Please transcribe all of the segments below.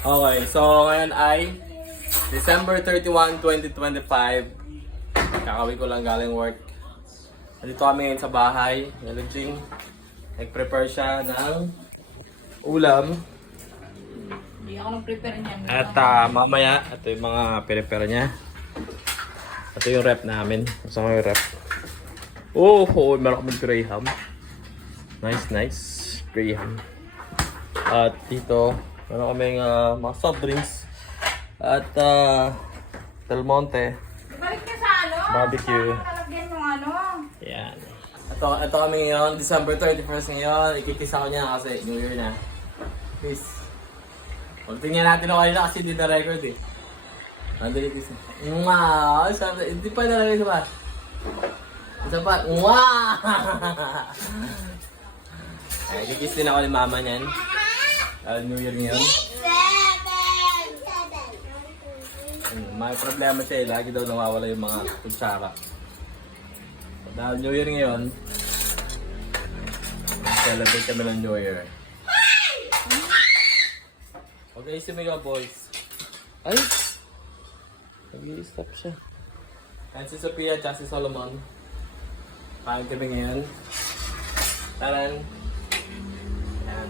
Okay, so ngayon ay December 31, 2025. Kakawin ko lang galing work. Nandito kami ngayon sa bahay. Nalaging nag-prepare siya ng ulam. Hindi ako nag-prepare niyan. At mamaya, ito yung mga prepare niya. Ito yung rep namin. Gusto ko yung rep. Oh, meron kami Graham. Nice. Graham. At dito, meron kami mga soft drinks. At Del Monte. Balik ka sa ano? Barbecue. Kalagyan ng ano? Yan. Ito kami ngayon, December 31st ngayon. Ikikisa ko niya kasi New Year na. Peace. Tingnan natin ako kanina kasi hindi na record eh. Nandali kiss. Wow! Hindi pa nalagay sa pa. Isa pa. Wow! Ay, kikiss din ako ni mama niyan. New Year ngayon. May problema siya eh. Lagi daw nawawala yung mga kutsara. Dahil New Year ngayon, celebrate kami ng New Year. Okay, sumigaw boys. Ay! Nag-i-stop siya. Yan si Sophia at si Solomon. Kain kami ngayon. Taran! Yan.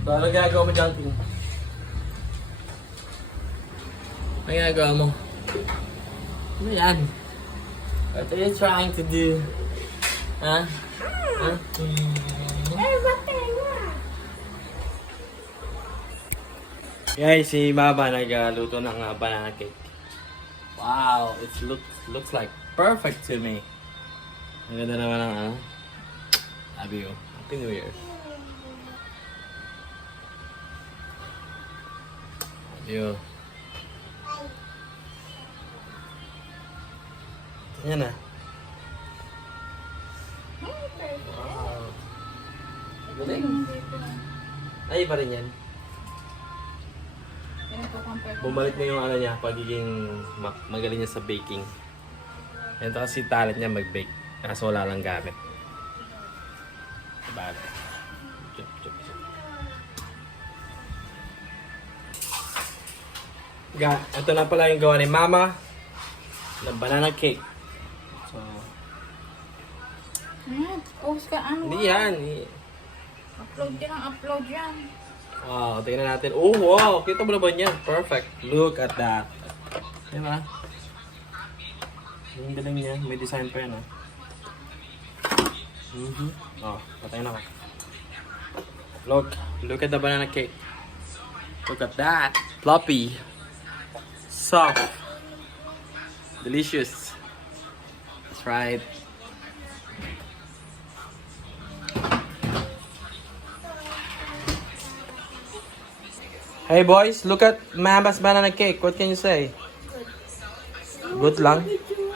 So, ano ginagawa mo dyan, Ting? Ano ginagawa mo? Ano yan? What are you trying to do? Ha? Ha? Guys, si Mama nagluto ng banana cake. Wow, it looks like perfect to me. Ang ganda naman ng sabi ko, Happy New Year. Adiyo. Yan na. Wow. Galing. Ay, pa rin yan. Bumalik na yung ano niya, pagiging magaling niya sa baking. Ito kasi talent niya mag-bake. Kaso wala lang gamit. Diba? Chup. Ito na pala yung gawa ni Mama na banana cake. So, Post ka ano? hindi yan. Upload yan. Wow, tingnan natin. Oh, wow! Kita mo na ba niyan? Perfect. Look at that. Diba? Ang galing niya. May design pa yan, oh. Oh, patayin ako. Look at the banana cake. Look at that. Floppy. Soft. Delicious. That's right. Hey boys, look at Mama's banana cake. What can you say? Good lang?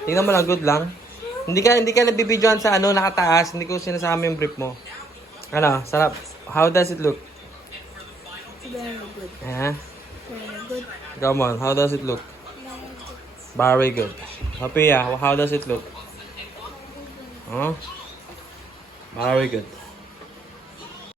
Tingnan mo lang, good lang. Hindi ka nabibidyoan sa nakataas. Hindi ko sinasama yung brief mo. Ano, sarap. How does it look? Very good. Eh? Very good. Come on, how does it look? Very good. Sophia, how does it look? Huh? Very good.